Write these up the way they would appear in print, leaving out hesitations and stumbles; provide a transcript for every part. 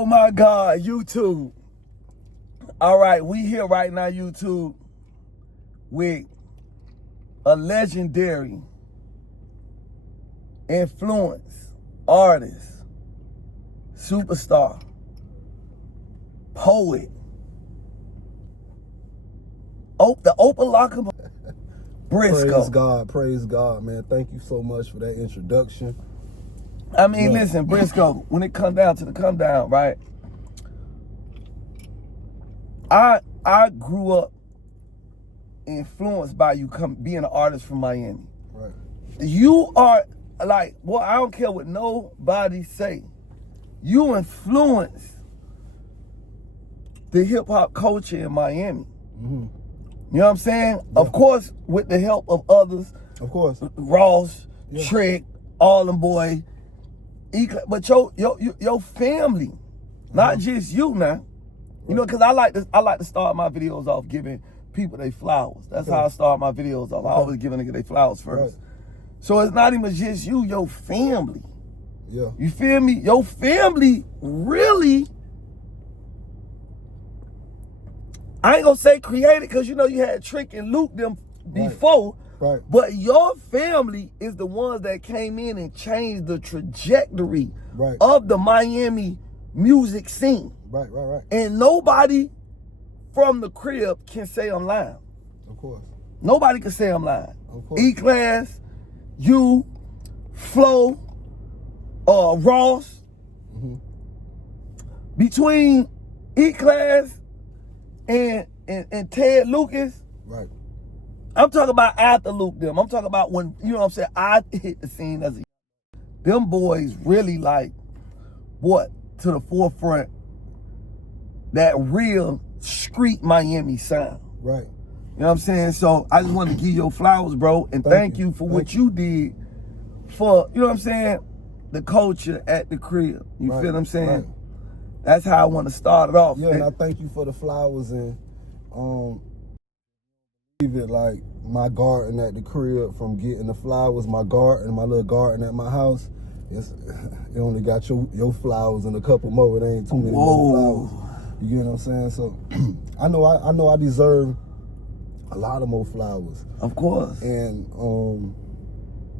Oh my God, YouTube. All right, we here right now, YouTube, with a legendary influence, artist, superstar, poet, the open lockable BRISCO. Praise God, man. Thank you so much for that introduction. I mean, listen, BRISCO, when it come down to the come down, right? I grew up influenced by you being an artist from Miami. Right. You are like, boy, I don't care what nobody say. You influence the hip hop culture in Miami. Mm-hmm. You know what I'm saying? Yeah. Of course, with the help of others. Of course. Ross, Trick, all them boys. But your family, not just you now. You know, because I like to start my videos off giving people their flowers. That's how I start my videos off. I always give a nigga their flowers first. Right. So it's not even just you, your family. Yeah. You feel me? Your family really, I ain't gonna say created, because you know you had Trick and Luke them before. Right. But your family is the ones that came in and changed the trajectory of the Miami music scene. Right. And nobody from the crib can say I'm lying. Of course. Nobody can say I'm lying. Of course. E-Class, you, FLO, Ross. Mm-hmm. Between E-Class and Ted Lucas. Right. I'm talking about after Luke them. I'm talking about when, you know what I'm saying, I hit the scene as a, them boys really like, what, to the forefront, that real street Miami sound. Right. You know what I'm saying? So I just want to give you your flowers, bro, and thank you for what you did for, you know what I'm saying, the culture at the crib. You feel what I'm saying? Right. That's how I want to start it off. Yeah, and I thank you for the flowers, and leave it like my garden at the crib, from getting the flowers, my little garden at my house, it only got your flowers and a couple more. It ain't too many more flowers. You get what I'm saying? So I know I deserve a lot of more flowers. Of course. And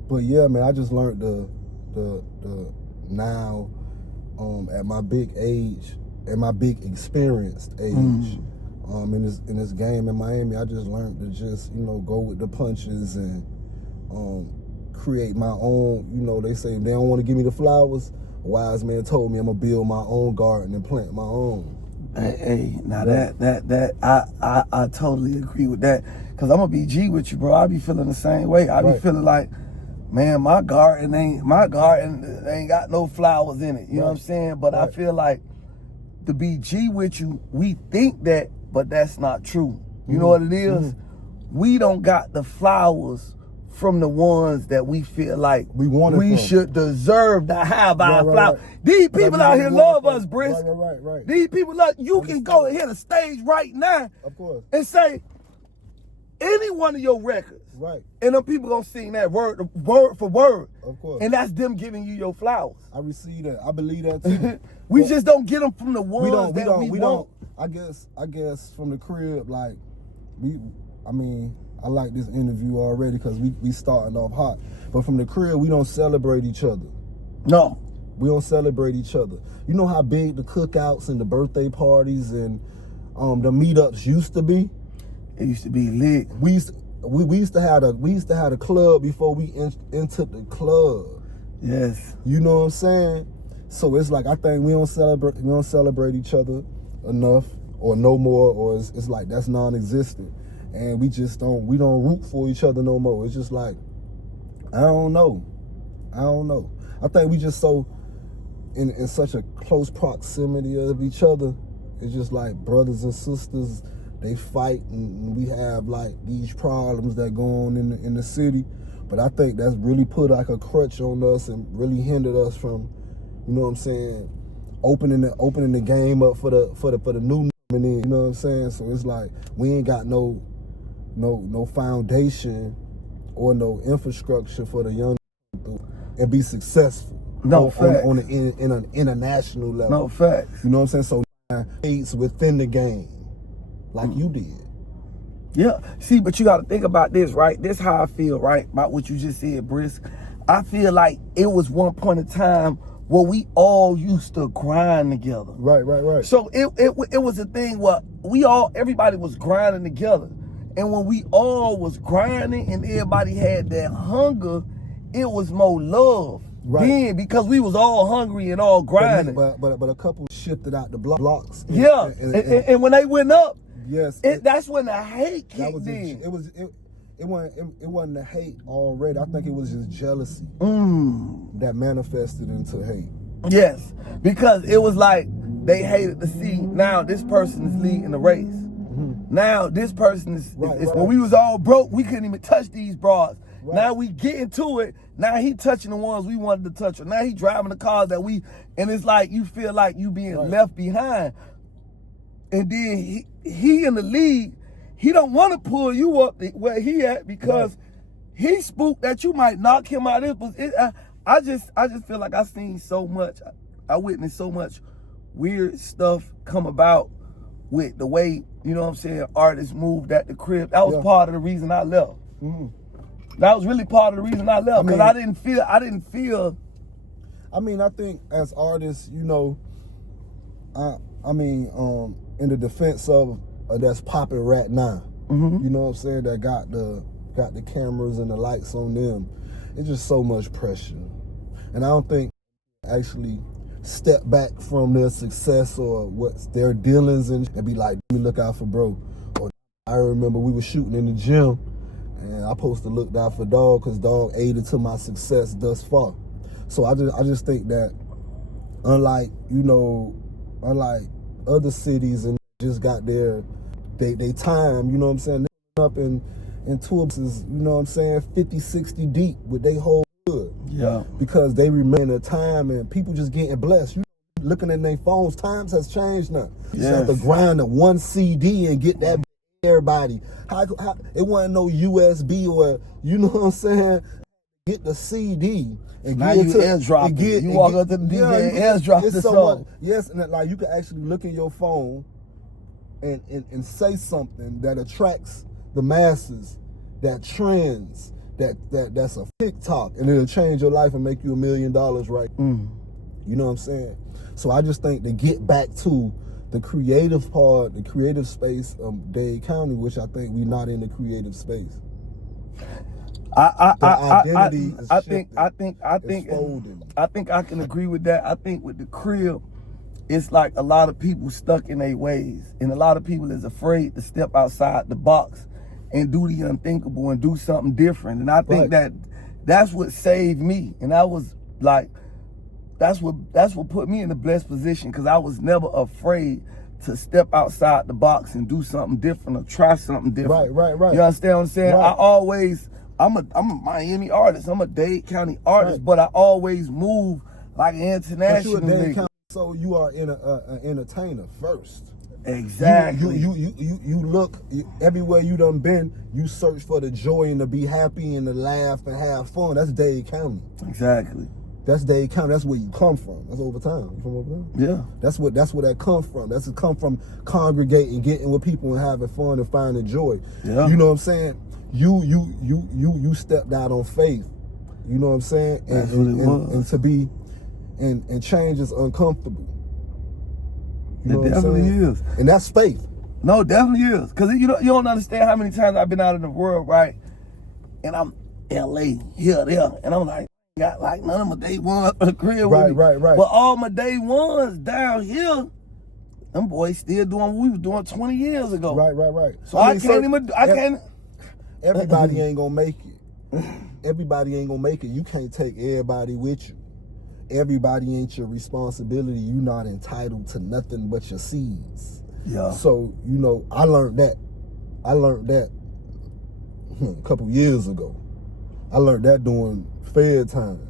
but yeah, man, I just learned the now at my big age, at my big experienced age, in this game in Miami, I just learned to just, you know, go with the punches and create my own. You know, they say they don't want to give me the flowers. A wise man told me I'm gonna build my own garden and plant my own. Hey, now I totally agree with that, because I'm gonna be G with you, bro. I be feeling the same way. I be feeling like, man, my garden ain't got no flowers in it. You know what I'm saying? But I feel like to be G with you, we think that, but that's not true. You know what it is? We don't got the flowers from the ones that we feel like we should deserve to have our flowers. These people out here love us, Brisk. Right. These people love, you can go and hit a stage right now, of course, and say any one of your records. Right. And them people gonna sing that word for word. Of course. And that's them giving you your flowers. I receive that. I believe that too. We just don't get them from the ones we want. I guess from the crib, like I like this interview already because we starting off hot. But from the crib, we don't celebrate each other. No. We don't celebrate each other. You know how big the cookouts and the birthday parties and the meetups used to be? It used to be lit. We used to have a club before we entered the club. Yes. You know what I'm saying? So it's like, I think we don't celebrate each other enough, or no more, or it's like that's non-existent. And we don't root for each other no more. It's just like, I don't know. I think we just so in such a close proximity of each other. It's just like brothers and sisters. They fight, and we have like these problems that go on in the city. But I think that's really put like a crutch on us and really hindered us from, you know what I'm saying, opening the game up for the new in, you know what I'm saying? So it's like we ain't got no foundation or no infrastructure for the young and be successful. No, on an international level. No, facts. You know what I'm saying? So hates within the game, like you did. Yeah. See, but you got to think about this, right? This how I feel, right? About what you just said, Brisk. I feel like it was one point in time where we all used to grind together. Right. So it was a thing where everybody was grinding together. And when we all was grinding and everybody had that hunger, it was more love. Right. Then, because we was all hungry and all grinding. But a couple shifted out the blocks. Yeah. And when they went up, yes, that's when the hate kicked in. It wasn't the hate already. I think it was just jealousy that manifested into hate. Yes, because it was like they hated to see now this person is leading the race. Now this person is when we was all broke, we couldn't even touch these broads. Right. Now we get into it. Now he touching the ones we wanted to touch. Now he driving the cars that and it's like you feel like you being left behind. And then he in the lead, he don't want to pull you up where he at because he spooked that you might knock him out of this. I just feel like I seen so much. I witnessed so much weird stuff come about with the way, you know what I'm saying, artists moved at the crib. That was part of the reason I left. That was really part of the reason I left because I didn't feel. I mean, I think as artists, you know, in the defense of that's popping right now, you know what I'm saying, that got the cameras and the lights on them. It's just so much pressure, and I don't think actually step back from their success or what's their dealings and be like, let me look out for bro. Or I remember we were shooting in the gym and I supposed to look out for dog because dog aided to my success thus far. So I just think that unlike other cities and just got their time, you know what I'm saying, they up in tours is, you know what I'm saying, 50, 60 deep with they whole hood. Yeah. Because they remain a time and people just getting blessed. You looking at their phones, times has changed now. You have to grind a one CD and get that everybody. How it wasn't no USB or, you know what I'm saying, get the CD and now get you airdrop it. You walk up to the DJ and airdrop the song. Yes, and like you can actually look in your phone and say something that attracts the masses, that trends, that's a TikTok, and it'll change your life and make you $1 million, right? You know what I'm saying? So I just think to get back to the creative part, the creative space of Dade County, which I think we're not in the creative space. I think I can agree with that. I think with the crib, it's like a lot of people stuck in their ways, and a lot of people is afraid to step outside the box and do the unthinkable and do something different. And I think that's what saved me. And I was like, that's what put me in a blessed position, because I was never afraid to step outside the box and do something different or try something different. Right. You understand what I'm saying? Right. I'm a Miami artist. I'm a Dade County artist, but I always move like an international nigga. So you are an entertainer first. Exactly. You look everywhere you done been. You search for the joy and to be happy and to laugh and have fun. That's Dade County. Exactly. That's Dade County. That's where you come from. That's over time. You from over there? Yeah. That's where that come from. That's come from congregating, getting with people and having fun and finding joy. Yeah. You know what I'm saying? You stepped out on faith. You know what I'm saying? That's what it was. And to be and change is uncomfortable. You know it definitely is. And that's faith. No, it definitely is. Because you don't understand how many times I've been out in the world, right? And I'm LA, here, there. And I'm like, got like none of my day ones in the crib with me. Right. But all my day ones down here, them boys still doing what we was doing 20 years ago. Right. So I can't. Everybody ain't gonna make it. Everybody ain't gonna make it. You can't take everybody with you. Everybody ain't your responsibility. You not entitled to nothing but your seeds. Yeah. So, you know, I learned that a couple years ago. I learned that during Fed time.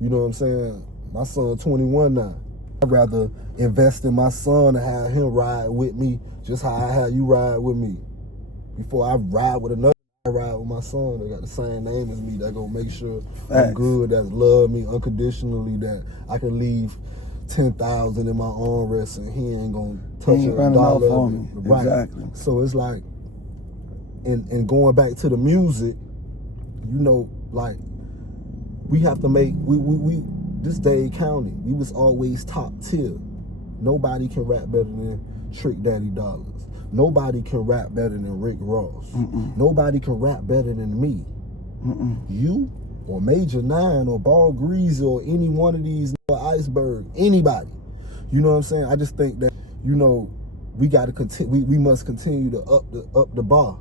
You know what I'm saying? My son 21 now. I'd rather invest in my son and have him ride with me just how I had you ride with me. Before I ride with another, I'd ride with my son that got the same name as me, that gonna make sure I'm good, that love me unconditionally, that I can leave 10,000 in my armrest and he ain't gonna touch a dollar of it. Right. Exactly. So it's like, and going back to the music, you know, like we have to make we this Dade County, we was always top tier. Nobody can rap better than Trick Daddy Dollars. Nobody can rap better than Rick Ross. Nobody can rap better than me. You or Major 9 or Ball Greasy or any one of these Iceberg, anybody. You know what I'm saying? I just think that, you know, we got to continue. We must continue to up the bar,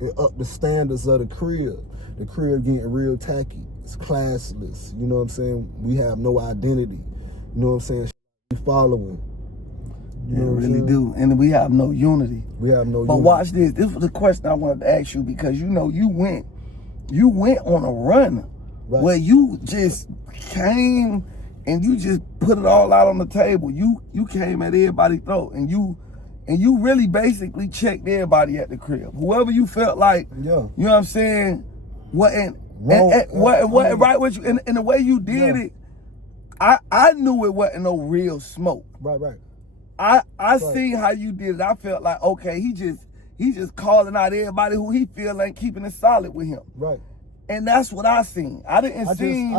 and up the standards of the crib. The crib getting real tacky. It's classless. You know what I'm saying? We have no identity. You know what I'm saying? We following. You know what really do. And we have no unity. We have no unity. But watch this. This was the question I wanted to ask you, because you know you went on a run where you just came and you just put it all out on the table. You came at everybody's throat and you really basically checked everybody at the crib. Whoever you felt like, you know what I'm saying, right with you, and the way you did it, I knew it wasn't no real smoke. Right. I seen how you did it. I felt like, okay, he just calling out everybody who he feel like keeping it solid with him. Right. And that's what I seen. I didn't see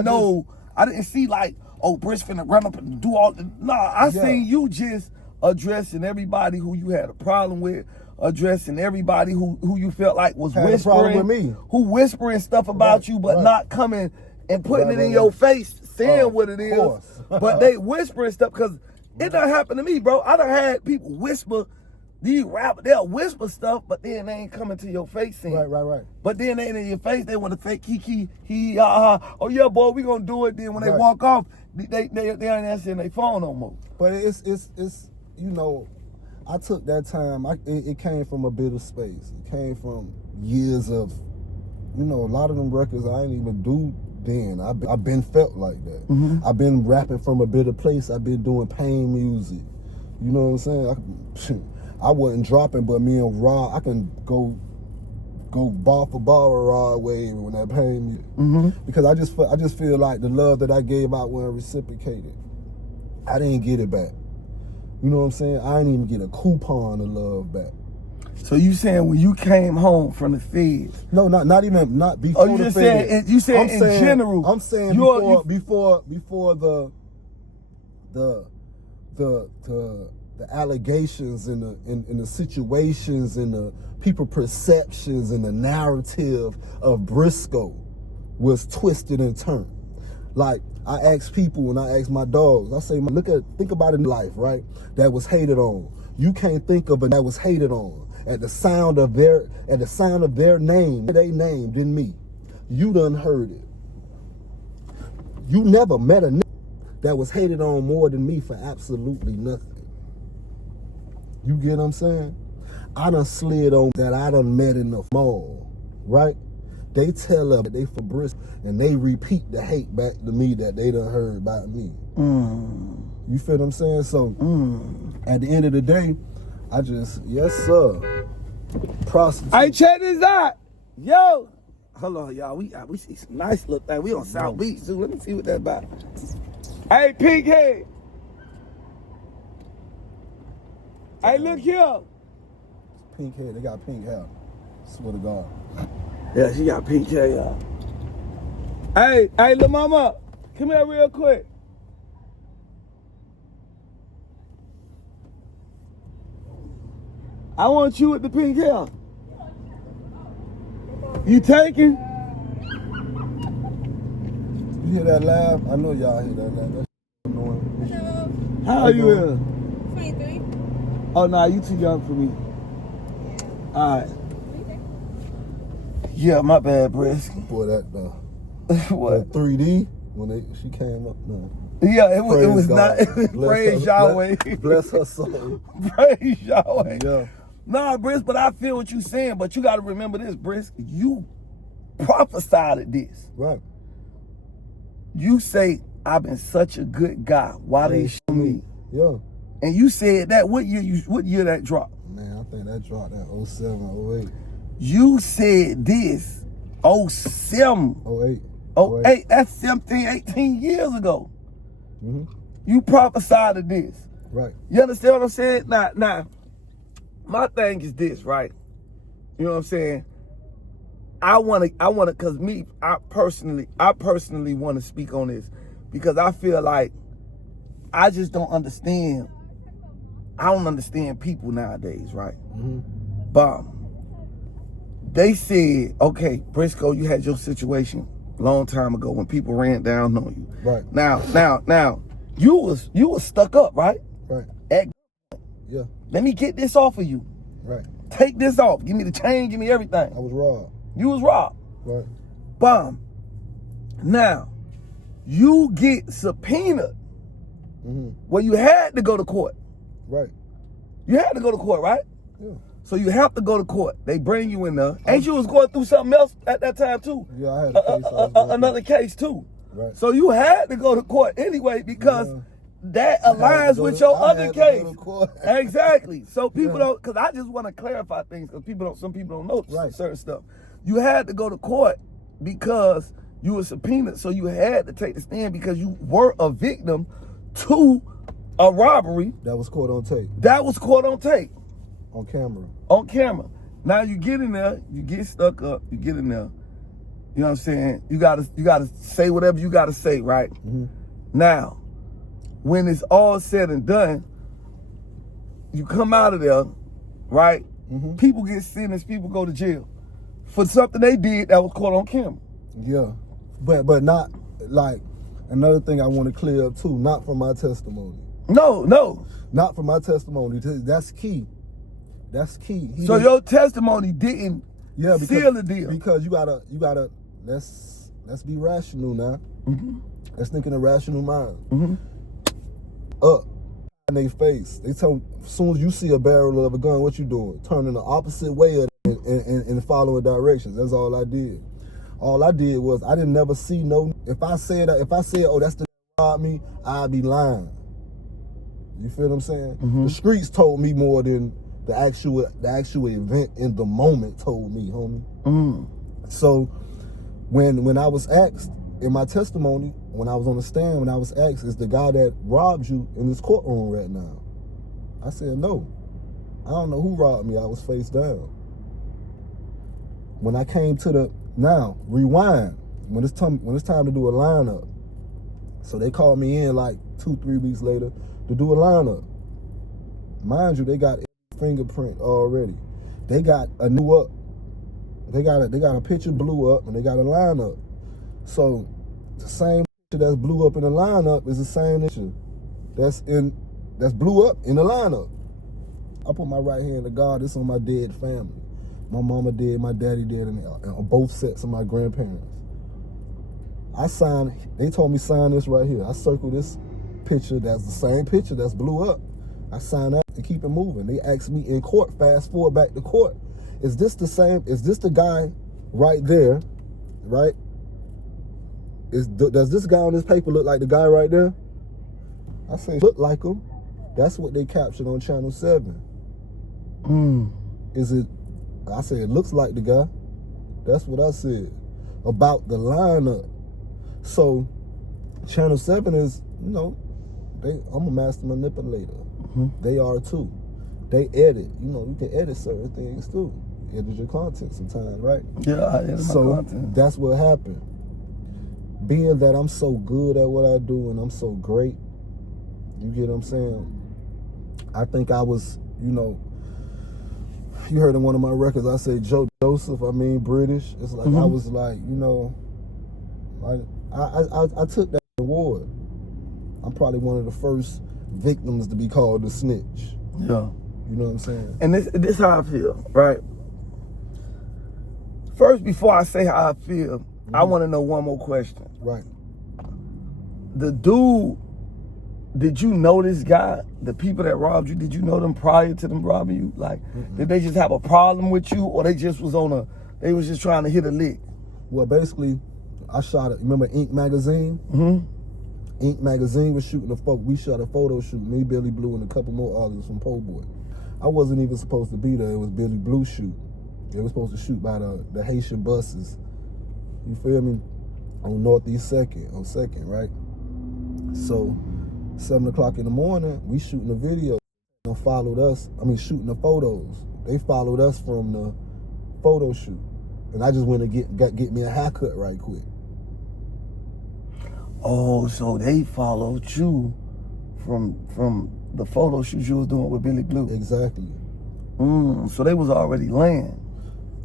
like, oh, Brisk finna run up and do all the, I seen you just addressing everybody who you had a problem with, addressing everybody who you felt like was had whispering, a problem with me. who whispering stuff about you, but not coming and putting it in your face, saying what it is, but they whispering stuff, because it done happened to me, bro. I done had people whisper, these rappers, they'll whisper stuff, but then they ain't coming to your face saying. Right. But then they ain't in your face, they want to fake oh yeah, boy, we gonna do it. Then when they walk off, they ain't answering their phone no more. But it's you know, I took that time, it came from a bitter space. It came from years of, you know, a lot of them records I ain't even do then. I've been felt like that. I've been rapping from a bitter place. I've been doing pain music. You know what I'm saying? I wasn't dropping, but me and Rod, I can go bar for bar with Rod Wave when that pain music. Because I just feel like the love that I gave out wasn't reciprocated. I didn't get it back. You know what I'm saying? I didn't even get a coupon of love back. So you saying when you came home from the feds? No, not before you the just feds. You said in general. I'm saying before the allegations and the situations and the people perceptions and the narrative of BRISCO was twisted and turned. Like, I ask people and I ask my dogs, I say, think about it in life, right? That was hated on. You can't think of it that was hated on. At the sound of their name, they named in me. You done heard it. You never met a nigga that was hated on more than me for absolutely nothing. You get what I'm saying? I done slid on that I done met in the mall, right? They tell them that they for Brisk and they repeat the hate back to me that they done heard about me. You feel what I'm saying? So at the end of the day, I just, yes sir, prostitute. Hey, check this out. Yo. Hold on, y'all. We see some nice little thing. We on South Beach too. Let me see what that's about. Hey, pink head. Hey, look here. Pink hair, they got pink hair. Swear to God. Yeah, she got pink hair, y'all. Hey, little mama, come here real quick. I want you with the pink hair. You taking? You hear that laugh? I know y'all hear that laugh. That's annoying. Hello. How old you is? 23. Oh, nah, you too young for me. All right. Yeah, my bad, Brisk. Boy, that What? 3D when she came up. No. Yeah, it was God. not. Praise Yahweh. Bless her soul. Praise Yahweh. Yeah. Nah, Brisk, but I feel what you're saying. But you got to remember this, Brisk. You prophesied this. Right. You say, I've been such a good guy. Why they show me? Yeah. And you said that. What year that dropped? Man, I think that dropped at 07, 08. You said this 07. 08. 08. That's 17, 18 years ago. Mm-hmm. You prophesied of this. Right. You understand what I'm saying? Now, my thing is this, right? You know what I'm saying? I wanna, cause I personally want to speak on this because I feel like I just don't understand. I don't understand people nowadays, right? Mm-hmm. But they said, okay, BRISCO, you had your situation a long time ago when people ran down on you. Right. Now, you was stuck up, right? Right. Yeah. Let me get this off of you. Right. Take this off. Give me the chain. Give me everything. I was robbed. You was robbed. Right. Bomb. Now, you get subpoenaed. Mm-hmm. Well, you had to go to court. Right. You had to go to court, right? Yeah. So you have to go to court. They bring you in there. Ain't you was going through something else at that time too? Yeah, I had a case. Another case too. Right. So you had to go to court anyway because that aligns with your other case. Exactly. So people don't, because I just want to clarify things because some people don't know certain stuff. You had to go to court because you were subpoenaed. So you had to take the stand because you were a victim to a robbery. That was caught on tape. That was caught on tape. On camera. On camera. Now you get in there, you get stuck up, you get in there. You know what I'm saying? You gotta say whatever you gotta say, right? Mm-hmm. Now, when it's all said and done, you come out of there, right? Mm-hmm. People get sentenced, people go to jail for something they did that was caught on camera. Yeah. But not, like, another thing I want to clear up too, not from my testimony. No. Not from my testimony. That's key. That's key. So your testimony didn't seal the deal. Because you gotta let's be rational now. Mm-hmm. Let's think in a rational mind. Mm-hmm. Up in their face. They tell them, as soon as you see a barrel of a gun, what you doing? Turning the opposite way and following directions. That's all I did. All I did was I didn't never see no. If I said, oh, that's the robbed me, I'd be lying. You feel what I'm saying? Mm-hmm. The streets told me more than the actual event in the moment told me, homie. Mm. So when I was asked in my testimony, when I was on the stand, when I was asked, is the guy that robbed you in this courtroom right now? I said, no. I don't know who robbed me. I was face down. When I came to now, rewind, when it's time to do a lineup. So they called me in like 2-3 weeks later to do a lineup. Mind you, they got fingerprint already. They got a new up. They got a picture blew up and they got a lineup. So the same picture that's blew up in the lineup is the same picture that's blew up in the lineup. I put my right hand to God. This on my dead family. My mama dead, my daddy dead, and on both sets of my grandparents. I signed. They told me sign this right here. I circled this picture. That's the same picture that's blew up. I signed that and keep it moving. They asked me in court, fast forward back to court, is this the same? Is this the guy right there, right? Does this guy on this paper look like the guy right there? I say, look like him. That's what they captured on Channel 7. Is it? I say, it looks like the guy. That's what I said about the lineup. So Channel 7 is, I'm a master manipulator. Mm-hmm. They are too. They edit. You can edit certain things too. Edit your content sometimes, right? Yeah, I edit my content. That's what happened. Being that I'm so good at what I do and I'm so great, you get what I'm saying? I think I was, you heard in one of my records, I say Joseph, British. It's like, I was like, I took that award. I'm probably one of the first victims to be called a snitch. Yeah. You know what I'm saying? And this how I feel, right? First, before I say how I feel, I want to know one more question. Right. The dude, did you know this guy? The people that robbed you, did you know them prior to them robbing you? Like, did they just have a problem with you, or they just was they was just trying to hit a lick? Well, basically, I shot it. Remember Ink Magazine? Mm-hmm. Ink Magazine was shooting we shot a photo shoot, me, Billy Blue, and a couple more artists from Po' Boy. I wasn't even supposed to be there. It was Billy Blue's shoot. They were supposed to shoot by the Haitian buses. You feel me? On Northeast 2nd, on 2nd, right? So 7 o'clock in the morning, we shooting a video. They followed us. I mean, shooting the photos. They followed us from the photo shoot, and I just went to get me a haircut right quick. Oh, so they followed you from the photo shoot you was doing with Billy Blue. Exactly. So they was already laying.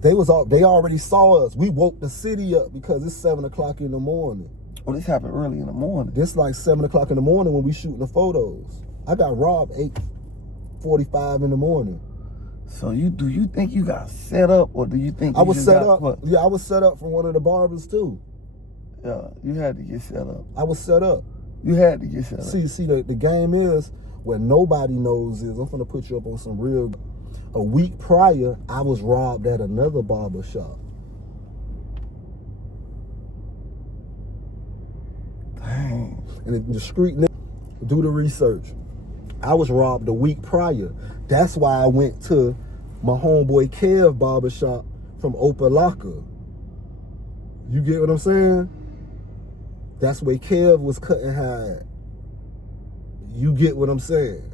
They already saw us. We woke the city up because it's 7 o'clock in the morning. Oh, this happened early in the morning. This like 7 o'clock in the morning when we shooting the photos. I got robbed 8:45 in the morning. So do you think you got set up, or do you think I was set up? What? Yeah, I was set up from one of the barbers too. Yeah, you had to get set up. I was set up. You had to get set up. See, the game is what nobody knows is I'm gonna put you up on some real. A week prior, I was robbed at another barber shop. Dang. And the street nigga, do the research. I was robbed a week prior. That's why I went to my homeboy Kev barbershop from Opelika. You get what I'm saying? That's where Kev was cutting hair. You get what I'm saying?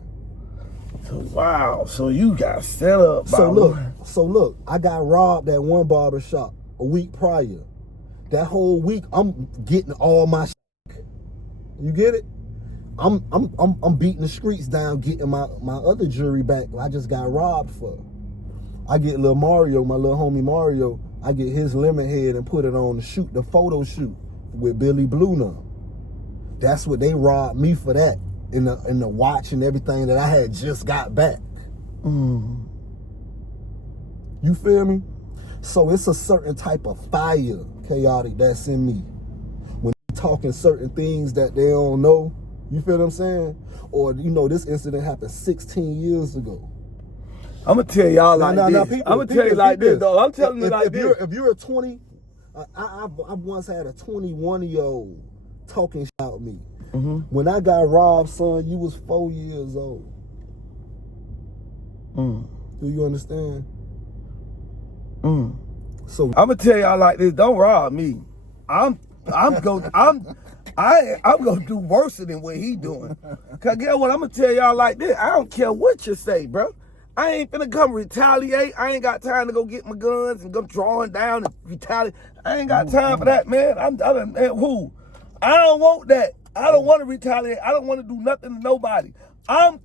So, wow. So you got set up. So look, I got robbed at one barbershop a week prior. That whole week, I'm getting all my shit. You get it? I'm beating the streets down, getting my other jewelry back. I just got robbed for. I get little Mario, my little homie Mario. I get his lemon head and put it on the photo shoot with Billy Blue now. That's what they robbed me for that. In the watch and everything that I had just got back. You feel me? So it's a certain type of fire, chaotic, that's in me. When they talking certain things that they don't know, you feel what I'm saying? Or, this incident happened 16 years ago. I'm going to tell y'all like this. I'm going to tell you like this, though. I'm telling you like this. If you're a 20, I once had a 21-year-old talking shit about me. When I got robbed, son, you was 4 years old. Do you understand? So I'm gonna tell y'all like this: don't rob me. I'm gonna do worse than what he doing. Cause guess what? I'm gonna tell y'all like this: I don't care what you say, bro. I ain't finna come retaliate. I ain't got time to go get my guns and go drawing down and retaliate. I ain't got time for that, man. I don't want that. I don't want to retaliate. I don't want to do nothing to nobody. I'm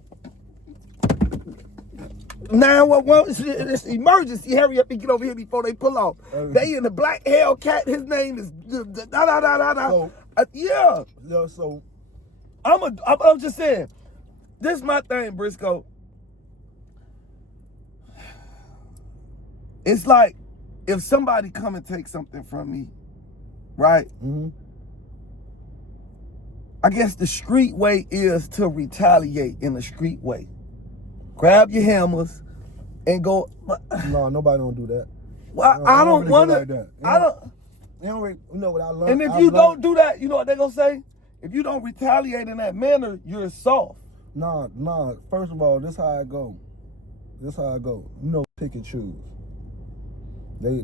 911. It's emergency. Hurry up and get over here before they pull off. They in the black Hellcat. His name is yeah. Yeah. So I'm just saying. This is my thing, BRISCO. It's like if somebody come and take something from me, right? I guess the street way is to retaliate in the street way. Grab your hammers and go. No, nobody don't do that. Well, I don't want to. Like that. You know what I learned? And if you don't do that, you know what they're going to say? If you don't retaliate in that manner, you're soft. Nah. First of all, this how I go. Pick and choose. You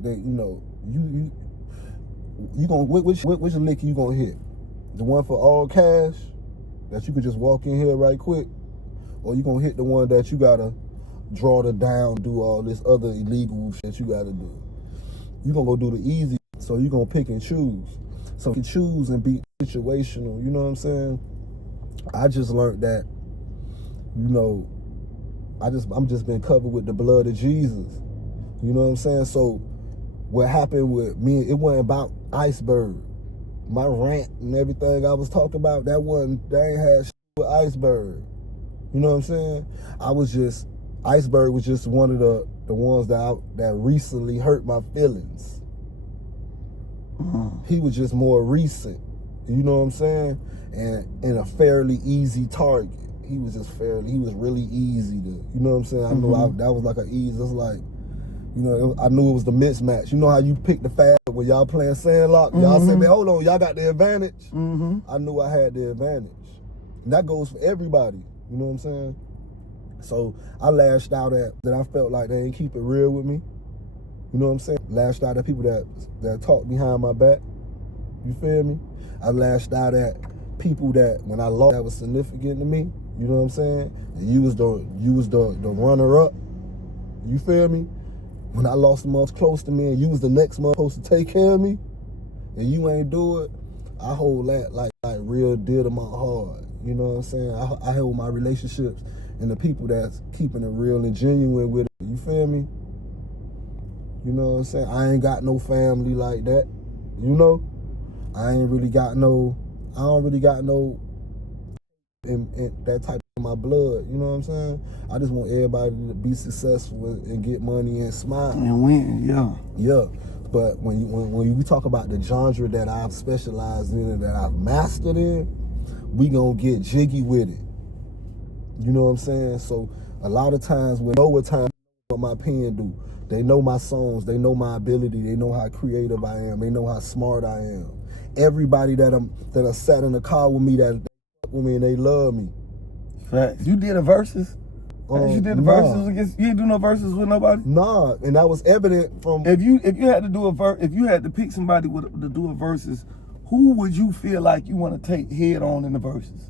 gonna which lick you gonna hit? The one for all cash that you could just walk in here right quick, or you gonna hit the one that you gotta draw the down, do all this other illegal shit you gotta do? You gonna go do the easy, so you gonna pick and choose. So you can choose and be situational. You know what I'm saying? I just learned that. I'm just been covered with the blood of Jesus. You know what I'm saying? So what happened with me? It wasn't about Iceberg. My rant and everything I was talking about, they ain't had shit with Iceberg. You know what I'm saying? Iceberg was just one of the ones that recently hurt my feelings. He was just more recent. You know what I'm saying? And a fairly easy target. He was really easy to, you know what I'm saying? I know that was like an easy, it's like, I knew it was the mismatch. You know how you pick the fast when y'all playing Sandlock? Y'all say, man, hold on, y'all got the advantage? I knew I had the advantage. And that goes for everybody. You know what I'm saying? So I lashed out at that. I felt like they ain't keep it real with me. You know what I'm saying? Lashed out at people that talk behind my back. You feel me? I lashed out at people that when I lost that was significant to me. You know what I'm saying? And you was the runner up. You feel me? When I lost the most close to me and you was the next month supposed to take care of me and you ain't do it, I hold that like real dear to my heart. You know what I'm saying? I hold my relationships and the people that's keeping it real and genuine with it. You feel me? You know what I'm saying? I ain't got no family like that. You know? I don't really got no in that type of my blood. You know what I'm saying? I just want everybody to be successful and get money and smile. And win, yeah. Yeah. But when you talk about the genre that I've specialized in and that I've mastered in, we gonna get jiggy with it. You know what I'm saying? So a lot of times when what my pen do. They know my songs, they know my ability, they know how creative I am, they know how smart I am. Everybody that sat in the car with me that with me and they love me. Facts. You did a verses? You did the verses against, you didn't do no verses with nobody? Nah, and that was evident from if you had to do if you had to pick somebody to do a verses, who would you feel like you want to take head on in the verses?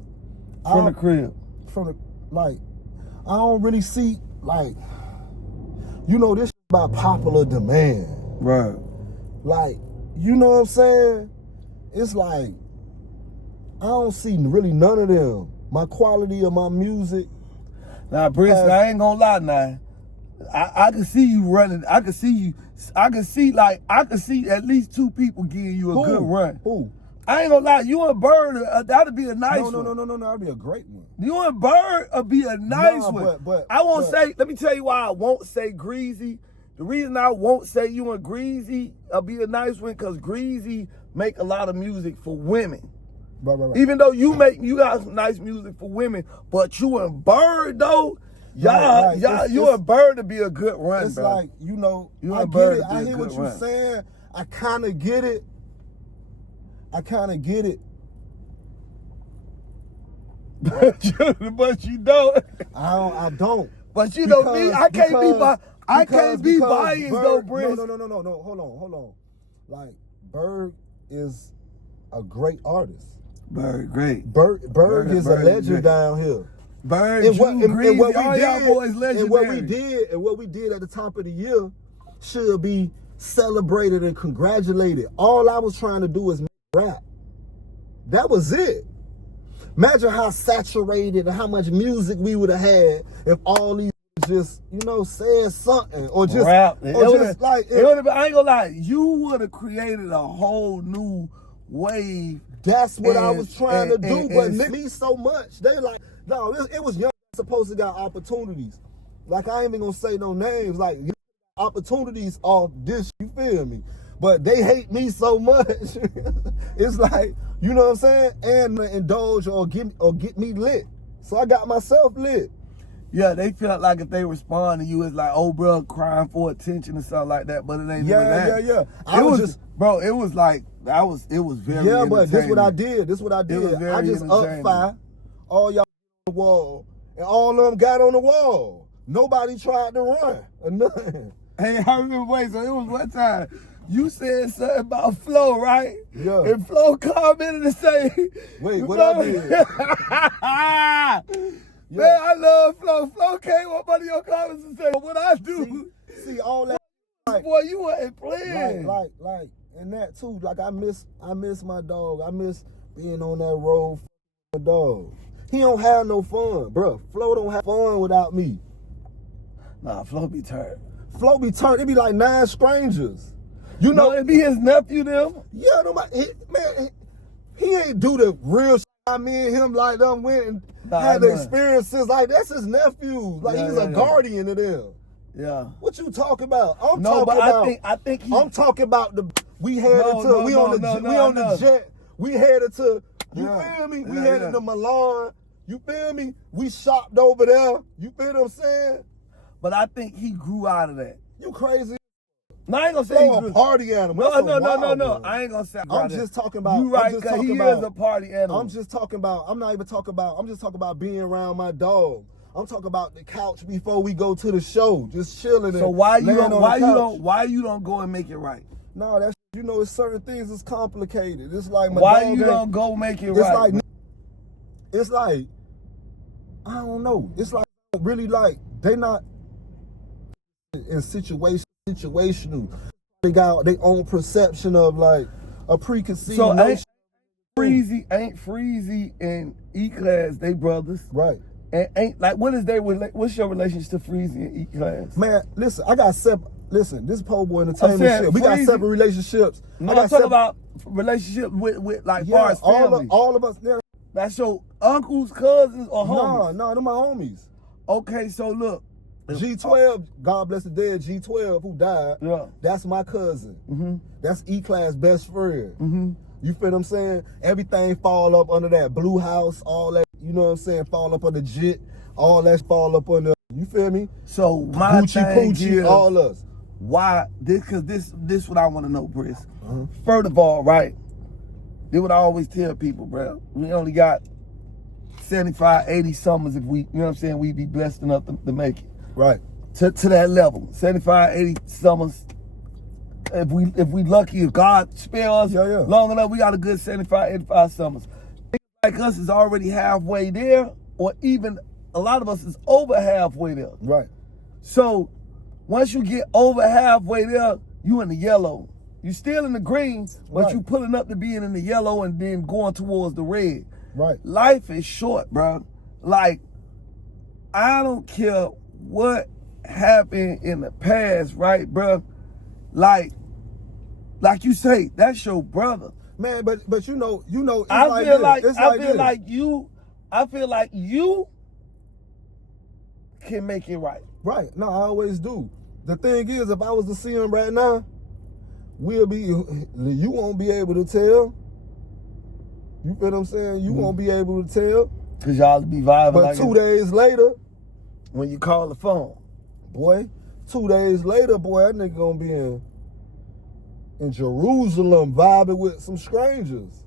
From the crib. I don't really see this about popular demand. Right. Like, you know what I'm saying? It's like, I don't see really none of them. My quality of my music. Now, BRISCO, I ain't gonna lie now. I can see you running. I can see at least two people giving you a good run. Who? I ain't gonna lie, you and Bird, that'd be a nice one. No, that'd be a great one. You and Bird would be a nice one. But I won't say, let me tell you why I won't say Greasy. The reason I won't say you and Greasy will be a nice one, because Greasy make a lot of music for women. Right. Even though you got some nice music for women, but you and Bird though, you and Bird to be a good run, it's bro. Like, you and get Bird it. I hear what you're saying. I kind of get it. But you don't. I don't. But you know me, I can't be biased though, Briz. No. Hold on. Like, Bird is a great artist. Bird, great. Bird is a legend down here. Bird, and what we did at the top of the year should be celebrated and congratulated. All I was trying to do is rap. That was it. Imagine how saturated and how much music we would have had if all these just, said something or just rap. I ain't gonna lie, you would have created a whole new wave. That's what I was trying to do, but me so much. They like, no, it was young supposed to got opportunities. Like, I ain't even gonna say no names. Like, opportunities off this, you feel me? But they hate me so much. It's like, you know what I'm saying? And indulge or get me lit. So I got myself lit. Yeah, they felt like if they respond to you, it's like, oh, bro, crying for attention or something like that. But it ain't even that. Yeah. It was very Yeah, but this what I did. I just up all y'all on the wall. And all of them got on the wall. Nobody tried to run or nothing. Hey, I remember, so it was one time you said something about FLO, right? Yeah. And FLO commented and say, wait, what I did? Yeah. Man, I love FLO. FLO came up under your comments and said, what I do. See all that. Boy, you wasn't playing. Like, and that too. Like, I miss my dog. I miss being on that road for my dog. He don't have no fun, bro. FLO don't have fun without me. Nah, FLO be turned. FLO be turned. It be like 9 strangers. You know, it be his nephew, them. Yeah, he ain't do the real shit. Me and him like them went and had the experiences. Like, that's his nephew. Like, he's a guardian of them. Yeah. What you talking about? I think I'm talking about we headed the jet. We headed to, you feel me? We headed to Milan. You feel me? We shopped over there. You feel what I'm saying? But I think he grew out of that. You crazy? No, I ain't gonna say he's a party animal. No. I ain't gonna say. I'm just talking about. You right? Because he is a party animal. I'm just talking about. I'm just talking about being around my dog. I'm talking about the couch before we go to the show, just chilling. So why you don't go and make it right? No, that's, you know, it's certain things that's complicated. It's like my why dog you don't go make it right? It's like I don't know. It's like really like they not in situational. They got their own perception of like a preconceived notion. Ain't Freezy and E-Class, they brothers. Right. And ain't like what's your relationship to Freezy and E-Class? Man, listen, I got listen, this po' boy entertainment shit. We got separate relationships. I'm talking about relationship with like far as family. All of us. Yeah. That's your uncles, cousins, or homies? No, they're my homies. Okay, so look. G12, God bless the dead, G12 who died. Yeah. That's my cousin. Mm-hmm. That's E-Class best friend. Mm-hmm. You feel what I'm saying? Everything fall up under that Blue House, all that, you know what I'm saying, fall up under JIT, all that fall up under, you feel me? So my Poochie, all us. Why? Because this what I want to know, Briss. Uh-huh. First of all, right, this what I always tell people, bro. We only got 75, 80 summers if we, you know what I'm saying, we be blessed enough to make it. Right. To that level. 75, 80 summers. If we lucky, if God spare us long enough, we got a good 75, 85 summers. Like us is already halfway there, or even a lot of us is over halfway there. Right. So once you get over halfway there, you in the yellow. You still in the green, but you pulling up to being in the yellow and then going towards the red. Right. Life is short, bro. Like, I don't care what happened in the past, right, bro? Like you say, that's your brother, man. But you know, it's I feel like you can make it right. Right. No, I always do. The thing is, if I was to see him right now, you won't be able to tell. You feel what I'm saying? You won't be able to tell. Cause y'all be vibing. But like 2 days later, when you call the phone, boy, 2 days later, boy, that nigga gonna be in Jerusalem vibing with some strangers.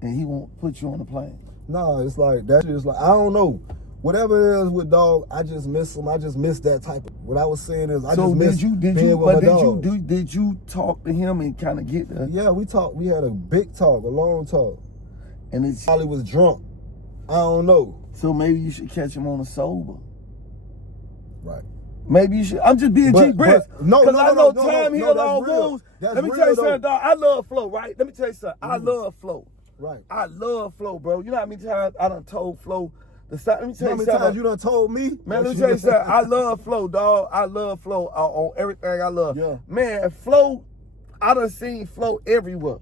And he won't put you on the plane. No, it's like that. It's like I don't know. Whatever it is with dog, I just miss him. I just miss that type of. What I was saying is, I just miss being with my dog. Did you talk to him and kind of get there? Yeah, we talked. We had a big talk, a long talk. And it's probably was drunk. I don't know. So maybe you should catch him on a sober. Right. Maybe you should. I'm just being G-Briss. Because I know time heals all wounds. Let me tell you something, dog. I love FLO, right? Let me tell you something. I love FLO. Right. I love FLO, bro. You know how many times I done told FLO to stop? Let me tell you something. How many times you done told me? Man, let me tell you something. I love FLO, dog. I love FLO on everything I love. Yeah. Man, FLO, I done seen FLO everywhere.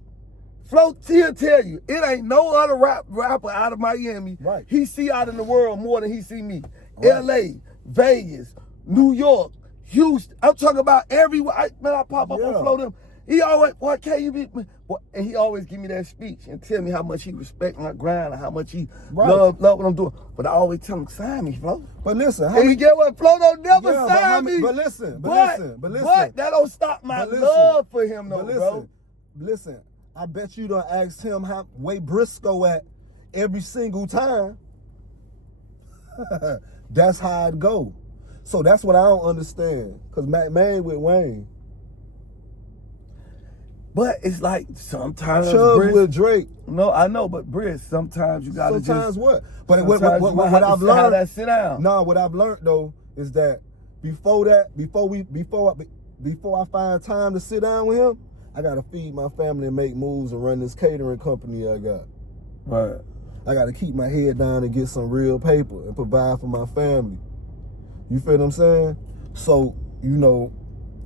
FLO, he'll tell you, it ain't no other rapper out of Miami. Right. He see out in the world more than he see me. Right. LA, Vegas, New York, Houston. I'm talking about everywhere. I pop up on FLO them. He always, boy, can't you be, boy, and he always give me that speech and tell me how much he respect my grind and how much he love what I'm doing. But I always tell him, sign me, FLO. But listen, and you get what? FLO don't never sign me. But listen. But that don't stop my love for him, though, bro. Listen, I bet you done asked him where BRISCO at every single time. That's how it go. So that's what I don't understand. Cause Mac made with Wayne. But it's like sometimes Chubb with Drake. No, I know, but Briss, sometimes you gotta sometimes what? But what I've learned. That sit down. No, what I've learned though is that before I find time to sit down with him, I gotta feed my family and make moves and run this catering company I got. Right. I gotta keep my head down and get some real paper and provide for my family. You feel what I'm saying? So, you know,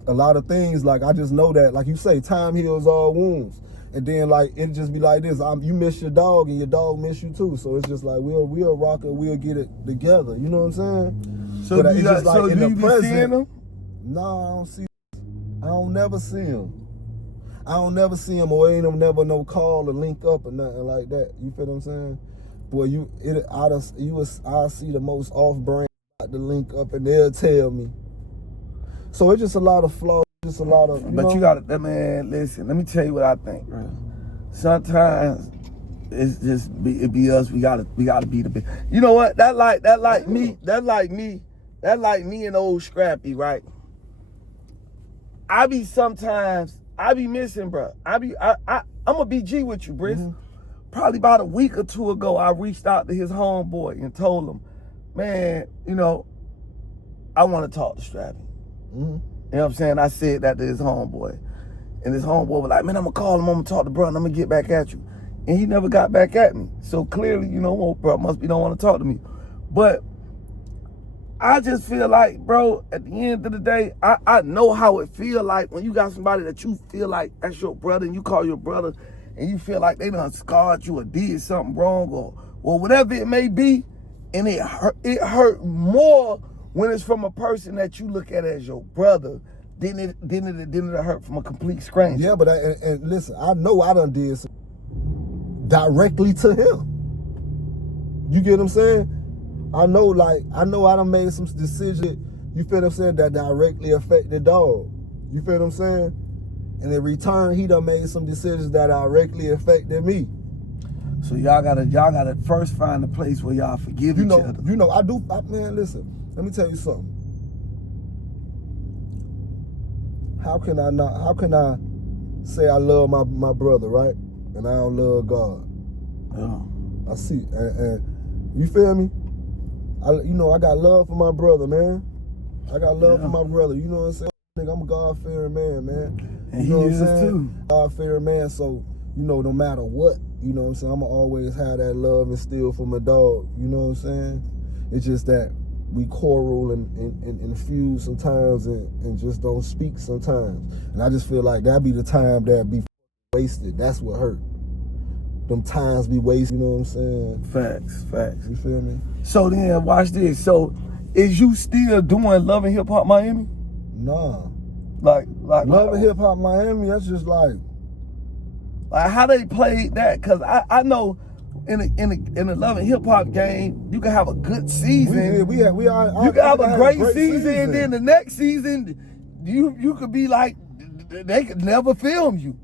a lot of things, like I just know that, like you say, time heals all wounds. And then like it just be like this, you miss your dog and your dog miss you too. So it's just like we'll rock it, we'll get it together. You know what I'm saying? So do you be seeing him? No, I don't see him. I don't never see him. I don't never see him or ain't never no call or link up or nothing like that. You feel what I'm saying? Boy, I see the most off-brand to link up and they'll tell me. So it's just a lot of flow, just a lot of, you gotta, man, listen, let me tell you what I think, bro. Sometimes it's just it be us. We gotta be the big. You know what? That like me and old Scrappy, right? I be missing, bro. I'm a BG with you, Briss. Mm-hmm. Probably about a week or two ago, I reached out to his homeboy and told him, man, you know, I want to talk to Strappy. Mm-hmm. You know what I'm saying? I said that to his homeboy. And his homeboy was like, man, I'm going to call him. I'm going to talk to bro, and I'm going to get back at you. And he never got back at me. So clearly, you know, well, bro must be don't want to talk to me. But I just feel like, bro, at the end of the day, I know how it feel like when you got somebody that you feel like that's your brother and you call your brother and you feel like they done scarred you or did something wrong or whatever it may be. And it hurt more when it's from a person that you look at as your brother than it hurt from a complete stranger. Yeah, but and listen, I know I done did some directly to him. You get what I'm saying? I know I done made some decisions, you feel what I'm saying, that directly affect the dog. You feel what I'm saying? And in return, he done made some decisions that directly affected me. So y'all gotta first find a place where y'all forgive each other. You know, man, listen, let me tell you something. How can I say I love my brother, right? And I don't love God? Yeah. I see, and you feel me? I got love for my brother, man. I got love for my brother. You know what I'm saying? Nigga, I'm a God-fearing man. And you know he what I'm is saying? too. God-fearing man, so, you know, no matter what, you know what I'm saying, I'm going to always have that love instilled for my dog. You know what I'm saying? It's just that we quarrel and feud sometimes and just don't speak sometimes. And I just feel like that be the time that be wasted. That's what hurt. Them times be wasted, you know what I'm saying? Facts. You feel me? So then, watch this. So, is you still doing Love and Hip Hop Miami? Nah. Like Love and Hip Hop Miami, that's just like how they played that? Cause I know in a Love and Hip Hop game, you can have a good season. You can have a great season, and then the next season, you could be like, they could never film you.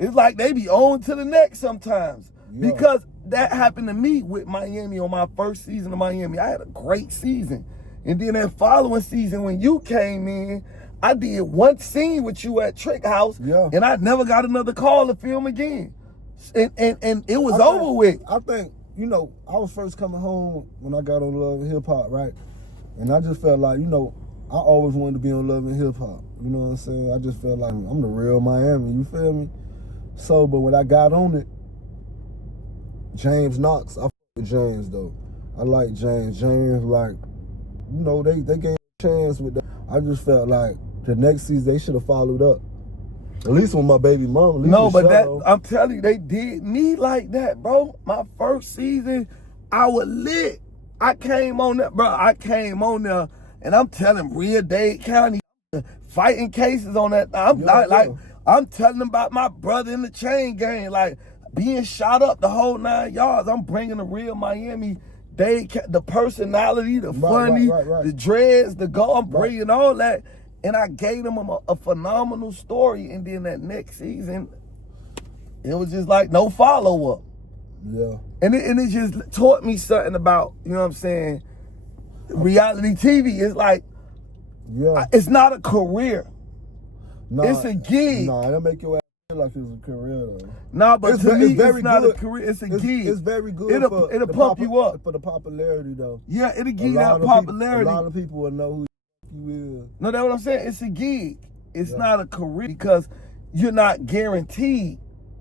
It's like they be on to the next sometimes. Yeah. Because that happened to me with Miami on my first season of Miami. I had a great season. And then that following season when you came in, I did one scene with you at Trick House, and I never got another call to film again. And it was over with. I think, you know, I was first coming home when I got on Love and Hip Hop, right? And I just felt like, you know, I always wanted to be on Love and Hip Hop. You know what I'm saying? I just felt like I'm the real Miami, you feel me? So, but when I got on it, James Knox, I f with James though. I like James. James, like, you know, they gave a chance with that. I just felt like the next season they should have followed up. At least with my baby mama. No, but I'm telling you, they did me like that, bro. My first season, I was lit. I came on there, and I'm telling real Dade County fighting cases on that. I'm telling them about my brother in the chain gang, like being shot up the whole 9 yards. I'm bringing the real Miami, the personality, the funny, the dreads, the go. I'm bringing all that. And I gave them a phenomenal story. And then that next season, it was just like no follow-up. Yeah. And it just taught me something about, you know what I'm saying, reality TV. It's like, it's not a career. Nah, it's a gig. Nah, that make your ass feel like it's a career though. Nah, but to me, it's not a career. It's a gig. It's very good. It'll pump you up for the popularity though. Yeah, it'll give you that popularity. A lot of people will know who you is. No, that's what I'm saying. It's a gig. It's not a career because you're not guaranteed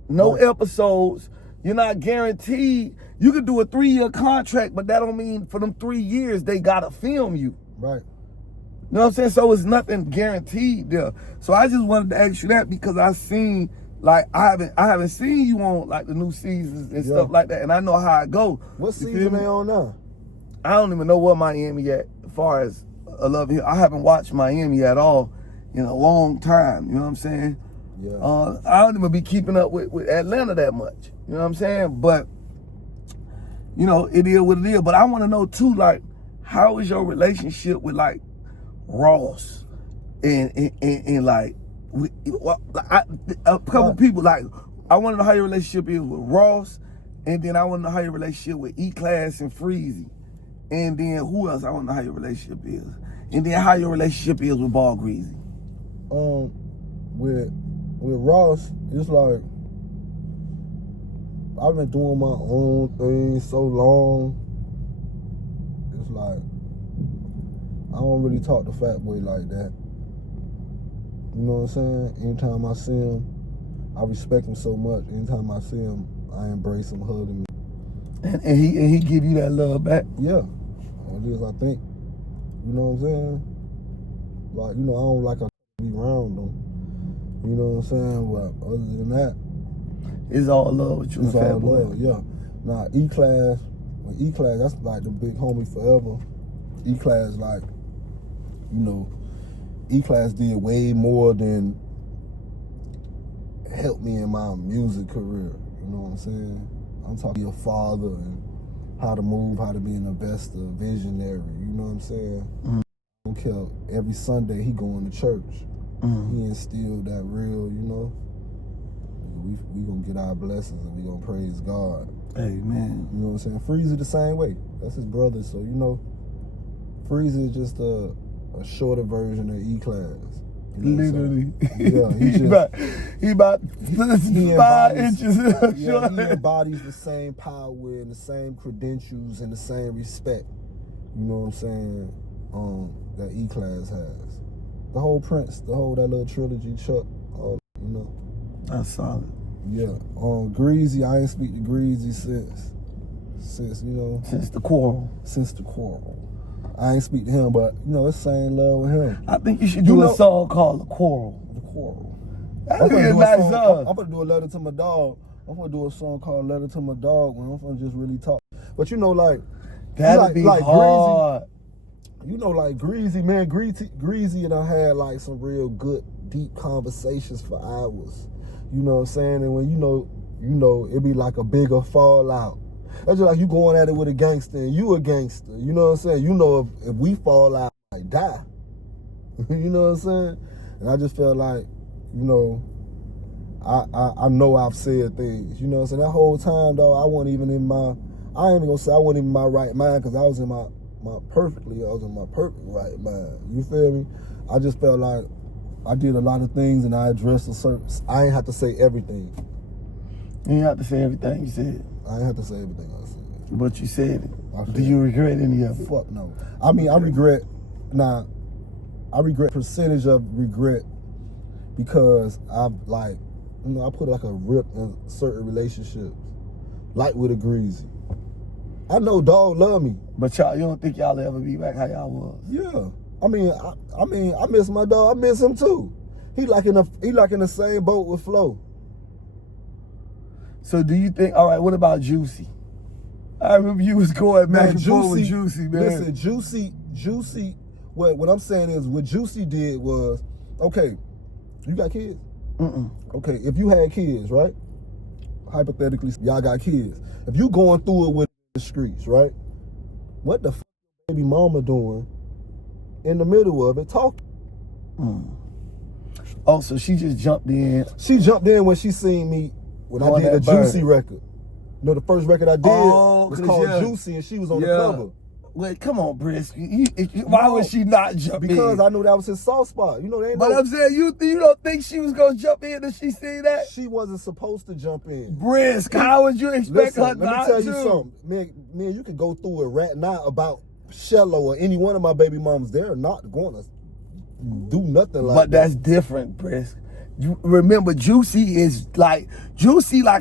no episodes. You're not guaranteed. You could do a 3-year contract, but that don't mean for them 3 years they gotta film you. Right. You know what I'm saying? So it's nothing guaranteed there. So I just wanted to ask you that because I seen, like, I haven't seen you on like the new seasons and stuff like that, and I know how it go. What season they on now? I don't even know what Miami at as far as I love you. I haven't watched Miami at all in a long time. You know what I'm saying? Yeah. I don't even be keeping up with Atlanta that much. You know what I'm saying? But you know, it is what it is. But I want to know too, like, how is your relationship with like Ross and like a couple people, like I want to know how your relationship is with Ross And then I want to know how your relationship with E-Class and Freezy. And then who else I want to know how your relationship is. And then how your relationship is with Ball Greasy. With Ross, it's like I've been doing my own thing so long. It's like I don't really talk to Fat Boy like that. You know what I'm saying? Anytime I see him, I respect him so much. Anytime I see him, I embrace him, hug him. And he give you that love back? Yeah. At least I think. You know what I'm saying? Like, you know, I don't like to be around them. You know what I'm saying? But other than that, it's all love with you. It's all love, yeah. Now E-Class, that's like the big homie forever. E-Class, like, you know, E-Class did way more than help me in my music career. You know what I'm saying? I'm talking your father and how to move, how to be an investor, visionary. You know what I'm saying? I don't care. Every Sunday he going to church. He instilled that real, you know. We gonna get our blessings and we gonna praise God. Amen. You know what I'm saying? Freezy the same way. That's his brother, so you know. Freezy is just a shorter version of E-Class. You know Literally. Yeah, he about 5 inches short. Yeah, he embodies the same power and the same credentials and the same respect. You know what I'm saying? That E-Class has. The whole Prince, that little trilogy, Chuck, all, you know. That's solid. Yeah. Greasy, I ain't speak to Greasy since, you know. Since the quarrel. I ain't speak to him, but, you know, it's same love with him. I think you should do a song called The Quarrel. The Quarrel. That'd be a nice song. I'm gonna do a letter to my dog. I'm gonna do a song called Letter to My Dog when I'm gonna just really talk. But you know, like, that'd be hard. Greasy, you know, like Greasy, man, Greasy and I had like some real good, deep conversations for hours. You know what I'm saying? And when you know, it'd be like a bigger fallout. That's just like you going at it with a gangster and you a gangster. You know what I'm saying? You know if we fall out, I die. You know what I'm saying? And I just felt like, you know, I know I've said things. You know what I'm saying? That whole time, though, I wasn't even in my right mind because I was in my perfect right mind. You feel me? I just felt like I did a lot of things and I addressed I ain't have to say everything. You didn't have to say everything you said. I ain't have to say everything I said. But you said it. Do you regret any of it? Fuck no. I mean, I regret percentage of regret because I've like, you know, I put like a rip in certain relationships, like with a Greasy. I know dog love me. But you don't think y'all ever be back how y'all was? Yeah. I mean, I miss my dog. I miss him too. He like in the same boat with FLO. So do you think, all right, what about Juicy? I remember you was going back and forth with Juicy, man. Listen, Juicy, what I'm saying is what Juicy did was, okay, you got kids? Okay, if you had kids, right? Hypothetically, y'all got kids. If you going through it with the streets, right? What the baby mama doing in the middle of it talking? Oh, so she just jumped in. She jumped in when she seen me when I did a Juicy record. You know, the first record I did was called Juicy, and she was on the cover. Wait, come on, BRISCO. Why would she not jump in? Because I knew that was his soft spot. You know, they ain't But I'm saying, you don't think she was going to jump in if she seen that? She wasn't supposed to jump in. BRISCO, how would you expect her not to? Let me tell you something. Man, you could go through it right now about Shello or any one of my baby mamas. They're not going to do nothing like that. But that's different, BRISCO. You remember, Juicy like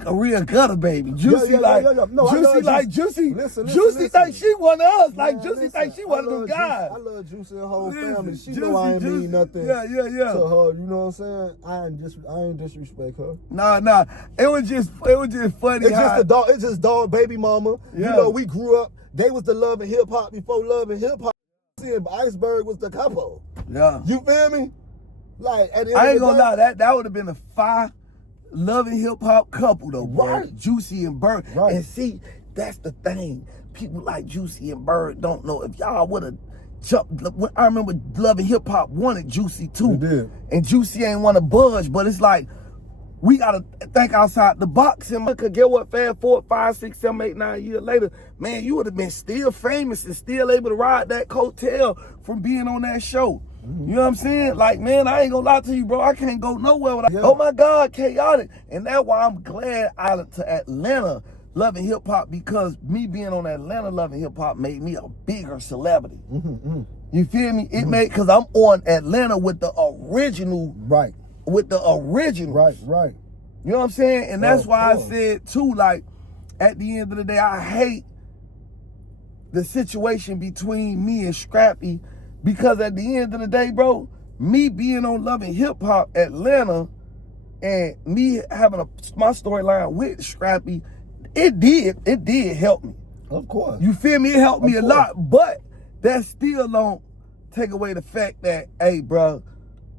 a real gutter baby. Juicy like Juicy think she one of us. Like Juicy think she one of them guys. I love Juicy and the whole family. She know I ain't mean nothing. Yeah. To her. You know what I'm saying? I ain't disrespect her. Nah. It was just funny. It's just dog baby mama. Yeah. You know, we grew up. They was the love and hip hop before love and hip hop. Iceberg was the couple. Yeah. You feel me? Like, at the end I ain't gonna lie, that would have been a fire loving hip hop couple though, bro. Right. Juicy and Bird. Right. And see, that's the thing. People like Juicy and Bird don't know if y'all would have jumped. I remember Love and Hip Hop wanted Juicy too. They did. And Juicy ain't want to budge, but it's like we gotta think outside the box. And could get what, fast forward 5, 6, 7, 8, 9 years later, man, you would have been still famous and still able to ride that coattail from being on that show. You know what I'm saying? Like, man, I ain't gonna lie to you, bro. I can't go nowhere without, oh my God, chaotic. And that's why I'm glad I went to Atlanta loving hip hop, because me being on Atlanta loving hip hop made me a bigger celebrity. You feel me? It made, cause I'm on Atlanta with the original. Right. With the original. Right. You know what I'm saying? And that's why I said too, like, at the end of the day, I hate the situation between me and Scrappy, because at the end of the day, bro, me being on Loving Hip Hop Atlanta and me having my storyline with Scrappy, it did help me. Of course. You feel me? It helped me a lot, but that still don't take away the fact that, hey, bro,